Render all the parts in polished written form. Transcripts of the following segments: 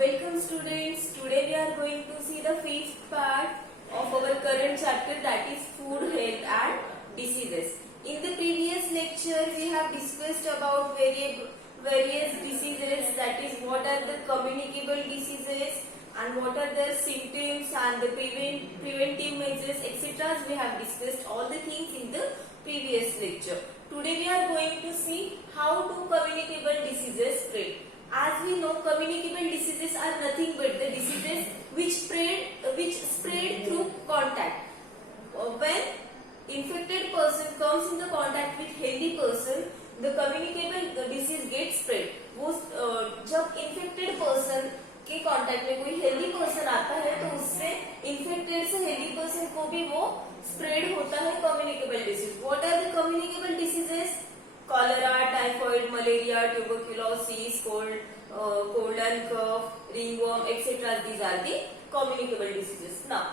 Welcome students. Today we are going to see the fifth part of our current chapter, that is food, health and diseases. In the previous lecture we have discussed about various diseases, that is what are the communicable diseases and what are their symptoms and the preventive measures, etc. We have discussed all the things in the previous lecture. Today we are going to see how do communicable diseases spread. As we know, communicable diseases are nothing but the diseases which spread through contact. When infected person comes in the contact with healthy person, the communicable disease gets spread. वो जब infected person के contact में कोई healthy person आता है तो उससे infected से हेल्दी पर्सन को भी वो स्प्रेड होता है communicable disease. What are the communicable diseases? Cholera, typhoid, malaria, tuberculosis, cold and cough, ringworm, etc. These are the communicable diseases. Now,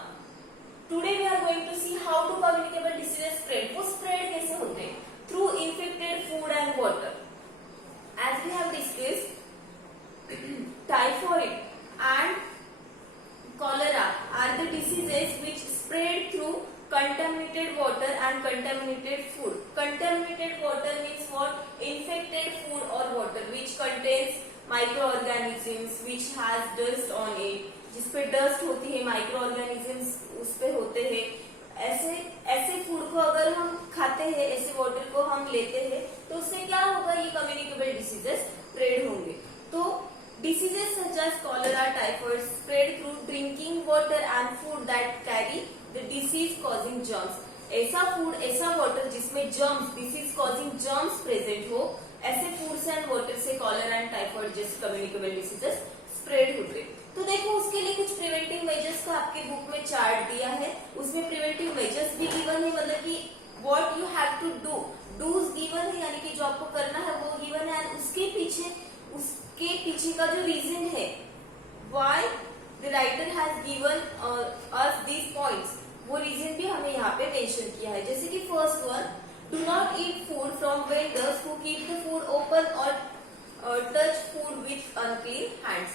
today we are going to see how do communicable diseases spread. वो spread कैसे होते हैं? Through infected food and water. As we have discussed, typhoid and cholera are the diseases which spread through contaminated water and contaminated food. Contaminated water means what? Infected food or water which contains microorganisms, which has dust on it. जिस पे dust होती है, microorganisms उस पे होते हैं. ऐसे food को अगर हम खाते हैं, ऐसे वाटर को हम लेते हैं, तो उससे क्या होगा? ये कम्युनिकेबल डिसीजेस स्प्रेड होंगे. तो diseases such as cholera, typhoid spread through drinking water and food that carry the disease causing germs. ऐसा फूड, ऐसा वाटर जिसमें germs, disease causing germs present हो, ऐसे फूड्स एंड वाटर से कॉलरा एंड टाइफॉइड जैसे communicable diseases spread होते. तो देखो, उसके लिए कुछ प्रिवेंटिव मेजर्स का आपके बुक में चार्ट दिया है. उसमें प्रिवेंटिव मेजर्स भी गिवन है, मतलब कि what you have to do, does given है, यानी कि जो आपको करना है वो गिवन है. एंड उसके पीछे का जो रीजन है, why the writer has given us these points, वो रीजन भी हमें यहाँ पे मेंशन किया है. जैसे कि first one, do not eat food from vendors who keep the food open और touch food with unclean hands.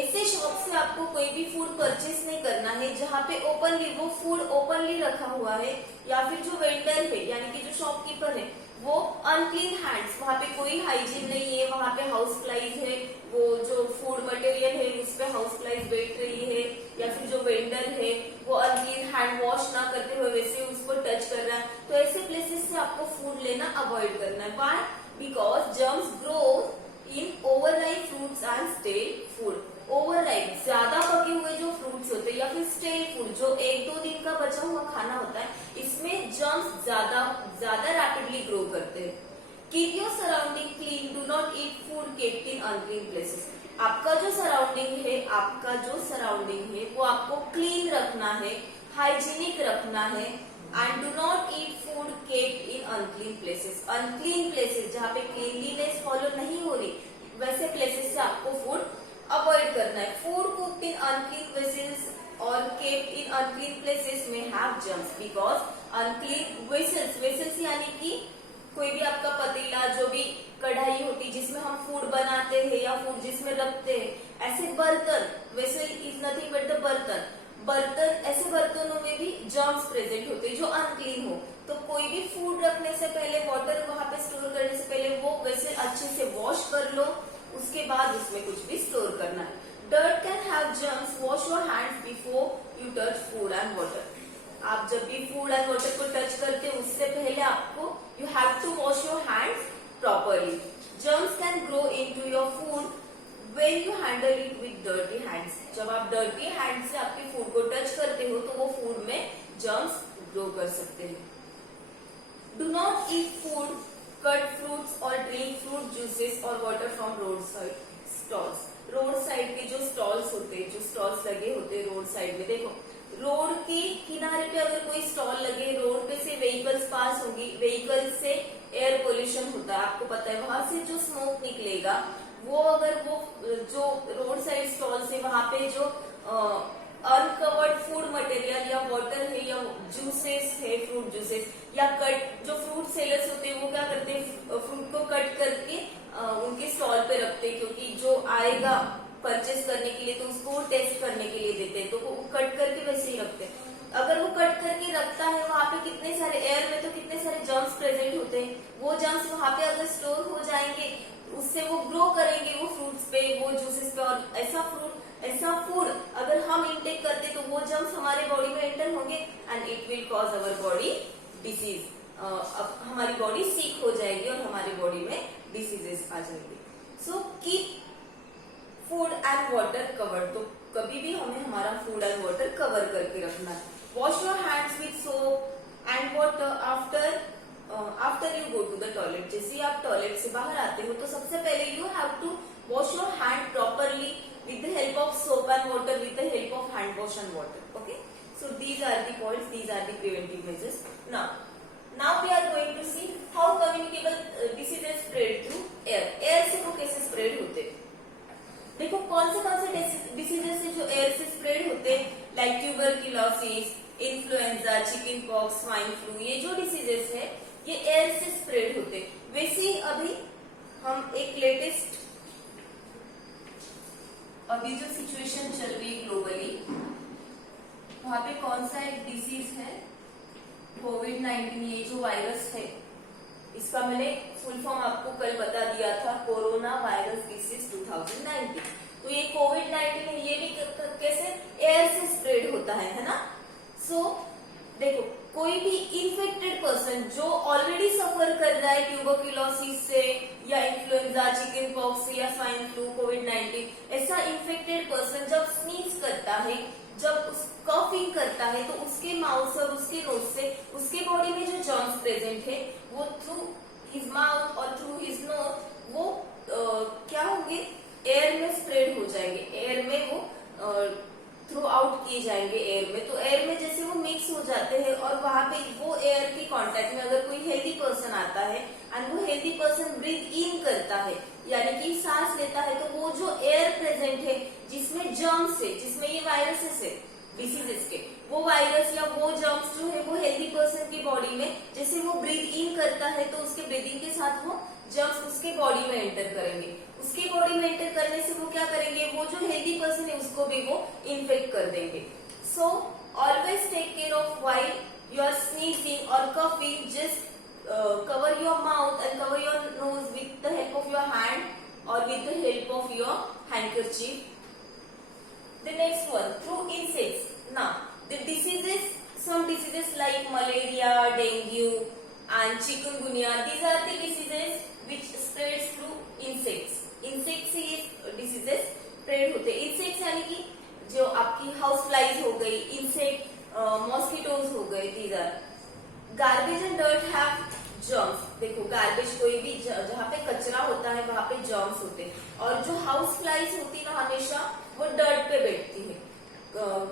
ऐसे शॉप से आपको कोई भी फूड परचेस नहीं करना है जहाँ पे ओपनली वो फूड ओपनली रखा हुआ है, या फिर जो वेंडर है यानी कि जो शॉपकीपर है वो अनक्लीन हैंड्स, वहाँ पे कोई हाइजीन नहीं है, वहाँ पे हाउस फ्लाइज है, वो जो फूड मटेरियल है उस पे हाउस फ्लाइज बैठ रही है, या फिर जो वेंडर है वो अनक्लीन हैंड वॉश ना करते हुए वैसे उसको टच कर रहा है. तो ऐसे प्लेसेस से आपको फूड लेना अवॉइड करना है. Why? Because germs grow in overripe fruits and stale food. Overripe, ज्यादा पके हुए जो फ्रूट्स होते हैं, या फिर स्टेल फूड जो 1-2 दिन का बचा हुआ खाना होता है, इसमें जर्म्स ज्यादा रैपिडली ग्रो करते हैं. Keep your surrounding clean, do not eat food kept in unclean places. आपका जो सराउंडिंग है वो आपको क्लीन रखना है, हाइजीनिक रखना है. And do not eat food kept in unclean places. Unclean places जहाँ पे क्लीनलीनेस फॉलो नहीं हो रही, वैसे प्लेसेस से आपको फूड अवॉइड करना है. Food cooked in unclean vessels और केप्ट इन अनक्लीन प्लेसेस में have germs, because unclean vessels यानी कि कोई भी आपका पतीला, जो भी कढ़ाई होती है जिसमें हम फूड बनाते हैं या फूड जिसमें रखते हैं, ऐसे बर्तन, vessel is nothing but the बर्तन, ऐसे बर्तनों में भी जर्म्स प्रेजेंट होते हैं जो अनक्लीन हो. तो कोई भी फूड रखने से पहले, वाटर वहां पे स्टोर करने से पहले वो वेसल अच्छे से वॉश कर लो, उसके बाद उसमें कुछ भी स्टोर करना है. Dirt can have germs, wash your hands before you touch food and water. आप जब भी फूड एंड वाटर को टच करते हैं उससे पहले आपको you have to wash your hands properly. Germs can grow into your food when you handle it with dirty hands. जब आप डर्टी हैंड से आपके फूड को टच करते हो तो वो फूड में जर्म्स ग्रो कर सकते हैं. Do not eat food, cut fruits और ड्रिंक फ्रूट जूसेस और water from road side stalls. Road side के जो स्टॉल्स होते हैं, जो स्टॉल्स लगे होते हैं रोड साइड में, देखो रोड के किनारे पे अगर कोई स्टॉल लगे, रोड पे से व्हीकल्स पास होगी, व्हीकल से एयर पोल्यूशन होता है, आपको पता है. वहां से जो स्मोक निकलेगा वो अगर वो जो रोड साइड स्टॉल से वहां पे जो अनकवर्ड फूड मटेरियल या वाटर है या जूसेस है, फ्रूट जूसेस या कट, जो फ्रूट सेलर्स होते हैं वो क्या करते हैं, फ्रूट को कट करके उनके स्टॉल पे रखते हैं, क्योंकि जो आएगा परचेस करने के लिए, तो उसको टेस्ट करने के लिए देते हैं, तो वो कट करके वैसे ही रखते हैं। अगर वो कट करके रखता है, वहां पे कितने सारे एयर में तो कितने सारे जर्म्स प्रेजेंट होते हैं, वो जर्म्स वहां पे अगर स्टोर हो जाएंगे, उससे वो ग्रो करेंगे वो फ्रूट्स पे, वो जूसेस पे, और ऐसा फूड अगर हम इंटेक करते तो वो जर्म्स हमारे बॉडी में एंटर होंगे and it will cause our body disease. अब हमारी बॉडी सीक हो जाएगी और हमारी बॉडी में डिसीजेस आ जाएंगे। So keep food and water covered, तो कभी भी हमें हमारा फूड एंड वाटर कवर करके रखना है। Wash your hands with soap and water after you go to the toilet. जैसे आप टॉयलेट से बाहर आते हो तो सबसे पहले you have to wash your hand properly with the help of soap and water, with the help of hand wash and water. Okay, so these are the points, these are the preventive measures. Now we are going to see how communicable diseases spread through air. Air से वो कैसे spread होते हैं? देखो कौन से diseases है जो एयर से स्प्रेड होते हैं, like tuberculosis, influenza, chicken pox, swine flu, ये जो डिसीजेस है ये एयर से स्प्रेड होते हैं। वैसे ही अभी हम एक लेटेस्ट अभी जो सिचुएशन चल रही है ग्लोबली, वहां पे कौन सा एक डिसीज है, कोविड-19, ये जो वायरस है, इसका मैंने फुल फॉर्म आपको कल बता दिया था, कोरोना वायरस डिसीज 2019। तो ये कोविड-19 है, ये भी कैसे एयर से स्प्रेड होता है ना। सो देखो कोई भी इन्फेक्टेड पर्सन जो ऑलरेडी सफर कर रहा है ट्यूबरक्यूलोसिस से या इन्फ्लुएंजा, चिकन पॉक्स से या स्वाइन फ्लू, कोविड-19, ऐसा इन्फेक्टेड पर्सन जब स्नीज करता है, जब कॉफिंग करता है, तो उसके माउथ और उसके नोज से उसके बॉडी में जो जर्म्स प्रेजेंट है वो थ्रू हिज माउथ और थ्रू हिज नोज वो क्या होंगे, एयर में स्प्रेड हो जाएंगे, एयर में वो थ्रू आउट किए जाएंगे एयर में। तो एयर में जैसे वो मिक्स हो जाते हैं और वहां पे वो एयर के कांटेक्ट में अगर कोई हेल्दी पर्सन आता है एंड वो हेल्दी पर्सन ब्रीथ इन करता है, यानी कि सांस लेता है, तो वो जो एयर प्रेजेंट है जिसमें जर्म्स है, जिसमें ये वायरसेस है डिसीजेस के, वो वायरस या वो जर्म्स जो है वो हेल्दी पर्सन की बॉडी में जैसे वो ब्रीथ इन करता है तो उसके ब्रीदिंग के साथ वो जर्म्स उसके बॉडी में एंटर करेंगे। उसके बॉडी में एंटर करने से वो क्या करेंगे, वो जो हेल्दी पर्सन है उसको भी वो इन्फेक्ट कर देंगे। So always take care of while you are sneezing और coughing, just cover your mouth and cover your nose with the help of your hand or with the help of your handkerchief. The next one, through insects. Now the diseases, some diseases like malaria, dengue and chikungunya, these are the diseases which spreads through insects. Insects से ये diseases spread होते हैं। insects यानी कि जो आपकी house flies हो गई, इंसेक्ट मॉस्किटोज हो गए, these are garbage and dirt have germs. देखो गार्बेज कोई भी जहाँ पे कचरा होता है वहां पे जर्म्स होते हैं, और जो हाउस फ्लाइज होती है ना हमेशा वो डर्ट पे बैठती है,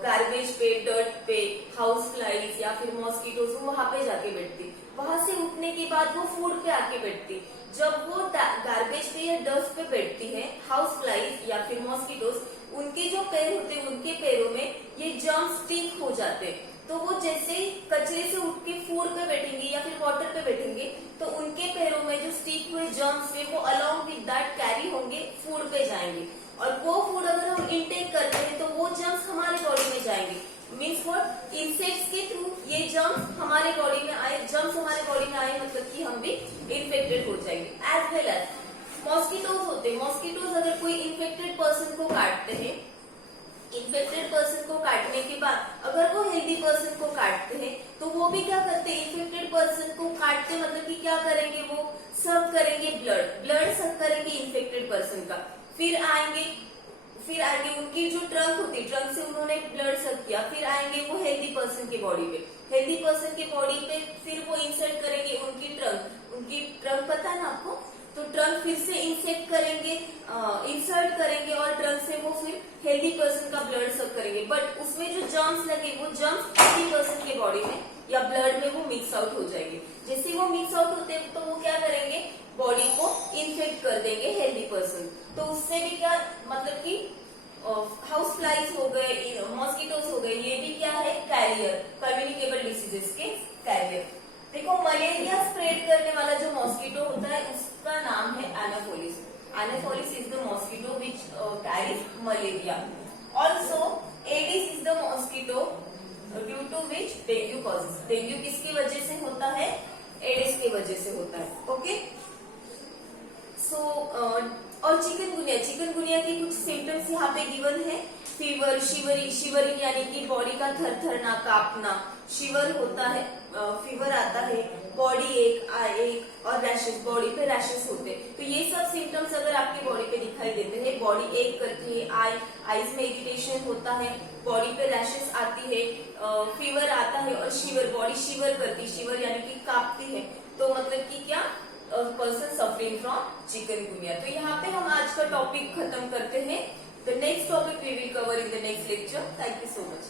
गार्बेज पे, डर्ट पे, हाउस फ्लाइज या फिर मॉस्किटोज वहां पे जाके बैठती, वहां से उठने के बाद वो फूड पे आके बैठती। जब वो गार्बेज पे या डस्ट पे बैठती है हाउस फ्लाइज या फिर मॉस्किटोज, उनके जो पैर होते हैं उनके पैरों में ये जर्म्स स्टिक हो जाते हैं। तो वो जैसे कचरे से उठ के फूड पे बैठेंगे या फिर वाटर पे बैठेंगे तो उनके पैरों में जो स्टिक हुए जर्म्स थे वो अलोंग विद दैट कैरी होंगे, फूड पे जाएंगे, और वो फूड अगर हम इंटेक करते हैं तो वो जर्म्स हमारे बॉडी में जाएंगे। मीन्स व्हाट, इंसेक्ट्स के थ्रू ये जर्म्स हमारे बॉडी में आए, जर्म्स हमारे बॉडी में आए मतलब कि हम भी इन्फेक्टेड हो जाएंगे। एज वेल एज मॉस्किटोज होते हैं, मॉस्किटोज अगर कोई इन्फेक्टेड पर्सन को काटते हैं, इन्फेक्टेड पर्सन को काटने के बाद अगर वो हेल्दी पर्सन को काटते हैं तो वो भी क्या करते हैं, इन्फेक्टेड पर्सन को काटते मतलब कि क्या करेंगे, वो सक करेंगे ब्लड सक करेंगे इन्फेक्टेड पर्सन का, फिर आएंगे उनकी जो ट्रंक होती है, ट्रंक से उन्होंने ब्लड सक किया, फिर आएंगे वो हेल्दी पर्सन के बॉडी पे, हेल्दी पर्सन के बॉडी पे फिर वो इंसर्ट करेंगे उनकी ट्रंक पता है ना आपको, तो ट्रंक फिर से इंसेक्ट करेंगे, इंसर्ट करेंगे और ट्रंक से वो फिर हेल्दी पर्सन का ब्लड सक करेंगे, बट उसमें जो जर्म्स लगे वो जर्म्स हेल्दी पर्सन के बॉडी में या ब्लड में वो मिक्स आउट हो जाएंगे। जैसे वो मिक्स आउट होते हैं तो वो क्या करेंगे, बॉडी को इन्फेक्ट कर देंगे हेल्दी पर्सन। तो उससे भी क्या मतलब कि हाउस फ्लाइज हो गए, मॉस्किटोज हो गए, ये भी क्या है, कैरियर, कम्युनिकेबल डिसीजेस के कैरियर। देखो मलेरिया स्प्रेड करने वाला जो मॉस्किटो होता है उसका नाम है Anopheles. Anopheles is the mosquito which carries malaria. Also, Aedes is the mosquito due to which dengue causes. Dengue किसकी वजह से होता है? एडिस की वजह से होता है. ओके. सो और चिकनगुनिया की कुछ सिम्टम्स यहाँ पे गिवन है. फीवर, शिवरिंग यानी कि बॉडी का थरथरना, कांपना, शिवर होता है, फीवर आता है, बॉडी एक, आई एक और रैशेस, बॉडी पे रैशेस होते हैं. तो ये सब सिम्टम्स अगर आपकी बॉडी पे दिखाई देते हैं, बॉडी एक करती है, आईज में इरिटेशन होता है, बॉडी पे रैशेस आती है, फीवर आता है और शिवर, बॉडी शिवर करती है, शिवर यानी कि कांपती है, तो मतलब कि क्या, पर्सन सफरिंग फ्रॉम चिकनगुनिया. तो यहाँ पे हम आज का टॉपिक खत्म करते हैं. The next topic we will cover in the next lecture. Thank you so much.